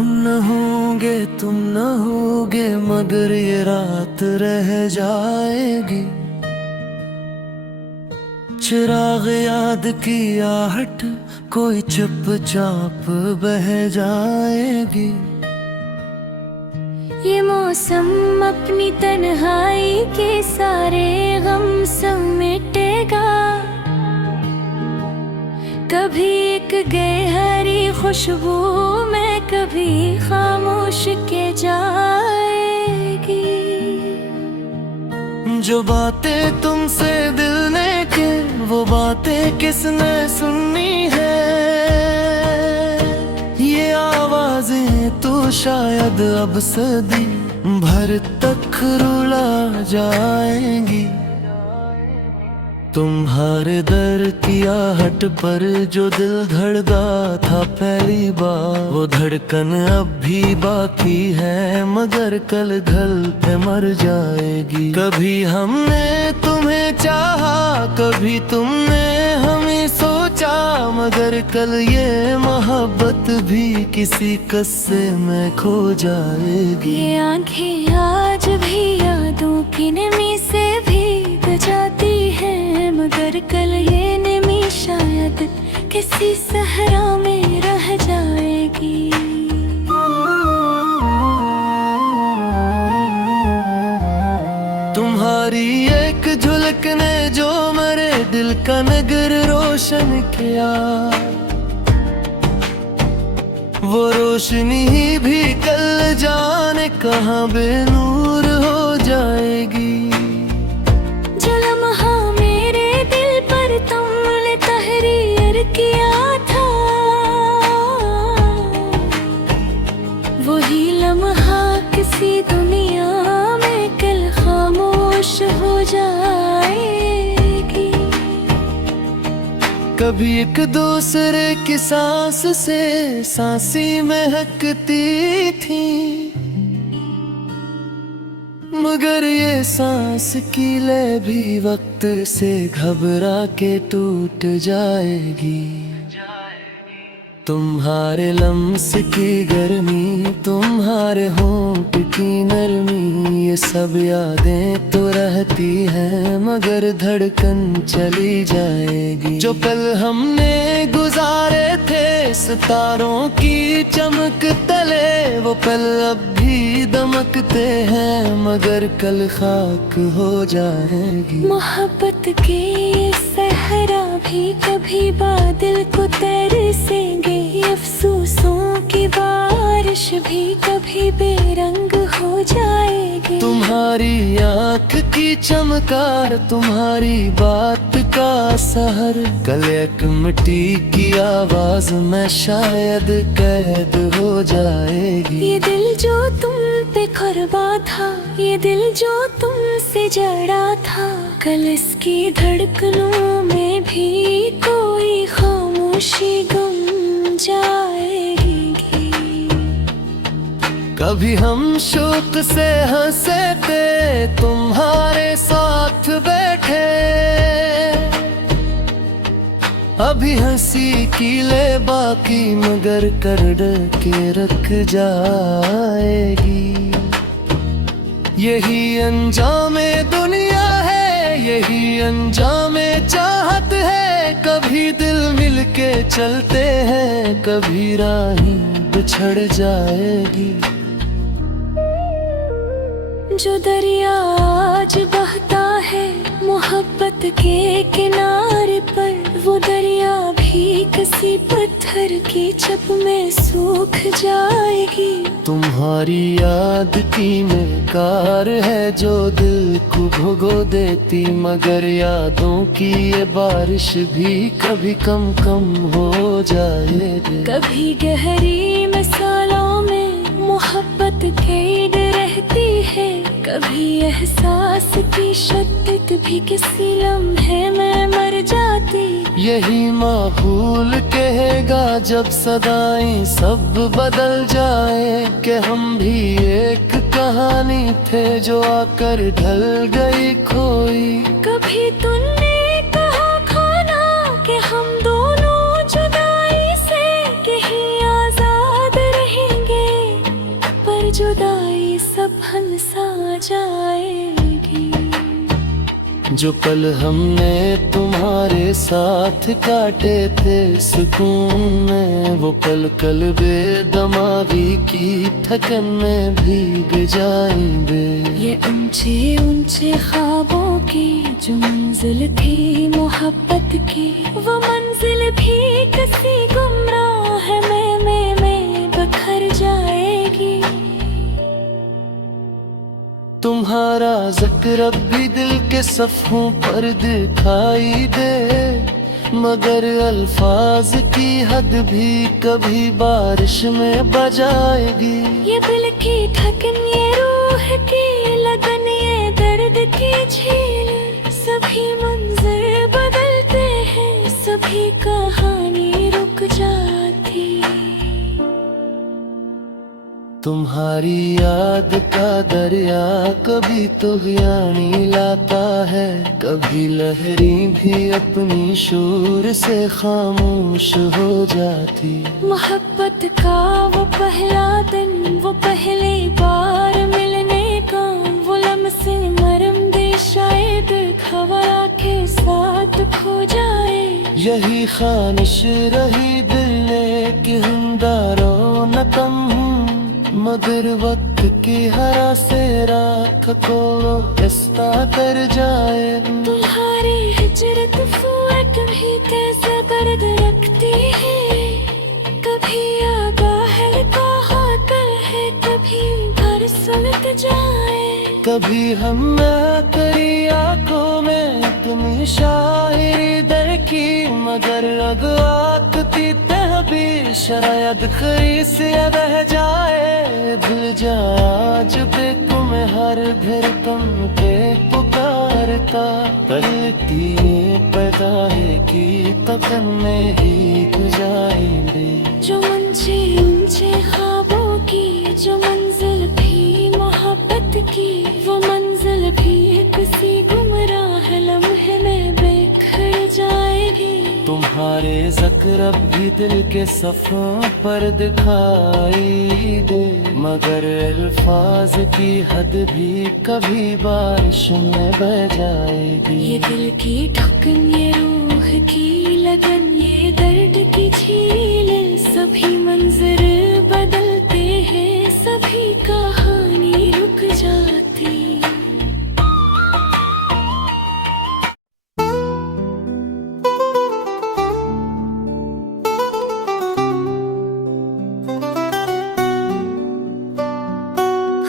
हम न होंगे तुम न होगे मगर ये रात रह जाएगी। चिराग याद की आहट कोई चुपचाप बह जाएगी। ये मौसम अपनी तन्हाई के सारे गम समेटेगा। कभी एक गहरी खुशबू में कभी खामोश के जाएगी। जो बातें तुमसे दिल ने की वो बातें किसने सुननी है। ये आवाजें तो शायद अब सदी भर तक रुला जाएंगी। तुम्हारे दर की आहट पर जो दिल धड़का था पहली बार, वो धड़कन अब भी बाकी है मगर कल घल पे मर जाएगी। कभी हमने तुम्हें चाहा कभी तुमने हमें सोचा, मगर कल ये मोहब्बत भी किसी किस्से में खो जाएगी। ये आंखें आज भी यादों की नमी से भीग जाती है, मगर कल ये नमी शायद किसी सहरा में रह जाएगी। तुम्हारी एक झलक ने जो मेरे दिल का नगर रोशन किया, वो रोशनी भी कल जाने कहाँ बेनूर हो जाएगी। जो लम्हा मेरे दिल पर तुमने तहरीर किया था, वही लम्हा किसी दुनिया में कल खामोश हो जाएगी। कभी एक दूसरे की सांस से सांसी महकती थी, मगर ये सांस की लय भी वक्त से घबरा के टूट जाएगी। तुम्हारे लम्स की गर्मी तुम्हारे होंठ की नरमी, ये सब यादें तो रहती हैं मगर धड़कन चली जाएगी। जो पल हमने गुजारे थे सितारों की चमक तले, वो पल अब भी दमकते हैं मगर कल खाक हो जाएगी। मोहब्बत के सहरा भी कभी बादल को तरसेंगे, अफसोसों की बारिश भी कभी बेरंग हो जाएगी। तुम्हारी आँख की चमकार तुम्हारी बात का सहर, कल एक मिट्टी की आवाज में शायद कैद हो जाएगी। ये दिल जो तुम पे कुर्बा था, ये दिल जो तुमसे जड़ा था, कल इसकी धड़कनों में भी कोई खामोशी गुम जाएगी। कभी हम शौक से हंसे थे तुम्हारे साथ बैठे, अभी हंसी की ले बाकी मगर कर डर के रख जाएगी। यही अंजामे दुनिया है यही अंजामे चाहत है, कभी दिल मिल के चलते हैं कभी राहें बिछड़ जाएगी। जो दरिया आज बहता है मोहब्बत के किनारे पर, वो दरिया भी किसी पत्थर की चप में सूख जाएगी। तुम्हारी याद की महकार है जो दिल को भुगो देती, मगर यादों की ये बारिश भी कभी कम कम हो जाएगी। कभी गहरी मिसालों में मोहब्बत कैद रहती है, कभी एहसास की शिद्दत भी किसी लम्हे में मर जाती। यही माहौल कहेगा जब सदाएं सब बदल जाए, कि हम भी एक कहानी थे जो आकर ढल गई खोई। कभी तुमने कहा खाना कि हम दोनों जुदाई से कहीं आजाद रहेंगे, जो पल हमने तुम्हारे साथ काटे थे सुकून में, वो पल कल बेदमागी की थकन में भीग जाएंगे। ये ऊंचे ऊंचे ख्वाबों की जो मंजिल थी मोहब्बत की, वो मंजिल भी किसी गुमराह में बखर जाएगी। तुम्हारा जिक्र अब भी दिल के सफ़ों पर दिखाई दे, मगर अल्फाज की हद भी कभी बारिश में बजाएगी। ये दिल की धड़कन, ये रूह की लगन, ये दर्द की झील, सभी मंजर बदलते हैं, सभी कहानी रुक जाती। तुम्हारी याद का दरिया कभी तुग़यानी लाता है, कभी लहरें भी अपनी शोर से खामोश हो जाती। मोहब्बत का वो पहला दिन, वो पहली बार मिलने का, वो लम्हे नरम दे शायद खबरा के साथ खो जाए। यही ख्वाहिश रही दिल ने कि हम दारो न कम, मगर वक्त की हरा से राख को रास्ता कर जाए। तुम्हारी हिजरत फूट भी कैसे दर्द रखती है, कभी आगाह है कल है, कभी घर सुलग जाए। कभी हम तेरी आंखों में इतनी शायरी देखी, मगर अग आती तहबीर शायद खरी से रह जाए। भूल जा आज पे तुम्हें हर धड़कन के पुकारता, पलती पैदा है कि तकन में ही गुजारेंगे। जो ऊंचे ऊंचे ख्वाबों की जो मंजिल भी मोहब्बत की, वो मंजिल भी किसी गुमराह लम्हे में बिखर जाएगी। तुम्हारे ज़िक्र अब भी दिल के सफ़ों पर दिखाई दे, मगर अल्फाज की हद भी कभी बारिश में बह जाएगी। ये दिल की धड़कन, ये रूह की लगन, ये दर्द की झील, सभी मंजर बदलते हैं, सभी कहानी रुक जाती।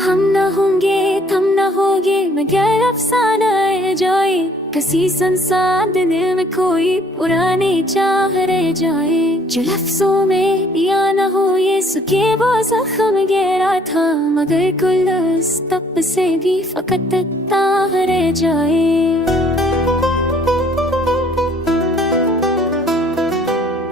हम न होंगे, तुम न होगे, मगर अफसाना रह जाए। किसी संसार दिल में कोई पुरानी चाह रह जाए। जो लफ्जों में या न हो ये सुखे वो जख्म गहरा था, मगर कुल उस तप से भी फकत ताह रह जाए।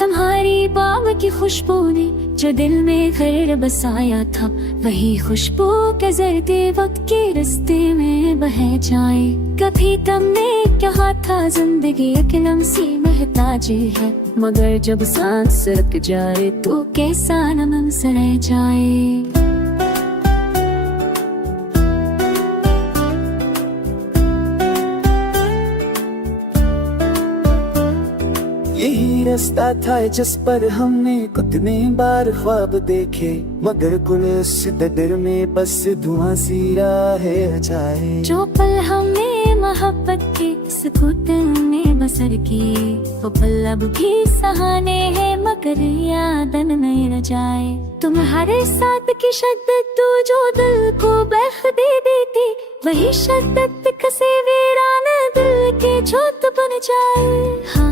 तुम्हारी बाग की खुशबू ने जो दिल में घर बसाया था, वही खुशबू गुजरते वक्त के रास्ते में बह जाए। कभी तुमने कहा था जिंदगी एक लम्सी महताज है, मगर जब सांस रुक जाए तो कैसा नमन से रह जाए। यही रास्ता था जिस पर हमने कितने बार ख्वाब देखे, मगर कुल इस दर में बस धुआं सी राहें जाए। जो पल हमने मोहब्बत के सुकूत में बसर किए, वो पल अब भी सहाने हैं, मगर याद नहीं रह जाए। तुम्हारे साथ की शिद्दत तू जो दिल को बेखुदी देती, वही शिद्दत कसे वीरान दिल के छोट बन जाए।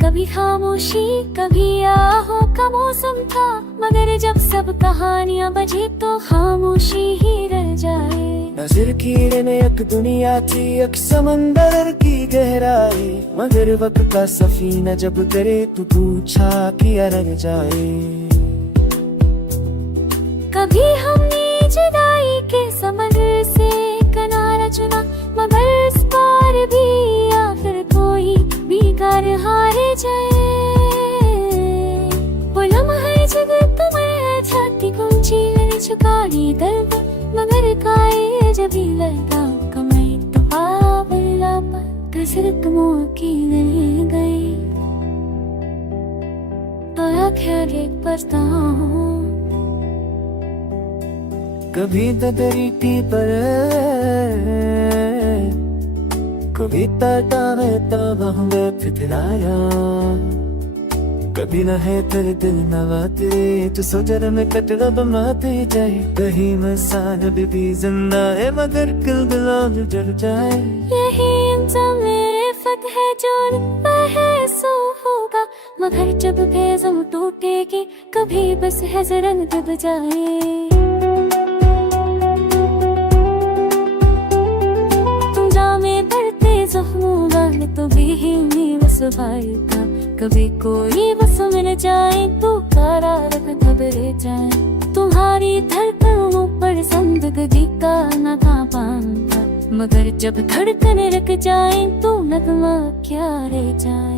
कभी खामोशी, कभी आहों का मौसम था, मगर जब सब कहानियां बजी तो खामोशी ही रह जाए। नजर कीड़े में एक दुनिया थी, एक समंदर की गहराई, मगर वक्त का सफीना जब करे तो पूछा किया रह जाए। कभी हमने जुदाई के दर्द मगर काए जब भी लगा कमई तो पावला पर कसरत की नहीं गई तो आखिर एक पछताऊं कभी तदरीटी पर कभी ताटावे तब हम फितराया कभी न है तेरे दिल नवाते तो सोचर में कटरा बमाते जाए कहीं मसान भी जिंदा है मगर किल दिलान जल जाए यही इंसान मेरे फत है जो है सो होगा मगर जब बेज़म टूटेगी कभी बस है जरन दब जाए तुम जामे बढ़ते जख्मों वाले तो भी ही नहीं बस था कभी कोई बस मिल जाए तो करार घबरे जाए तुम्हारी धड़कनों पर जिंदगी का न था पान था मगर जब धड़कन रुक जाए तो नगमा क्या रह जाए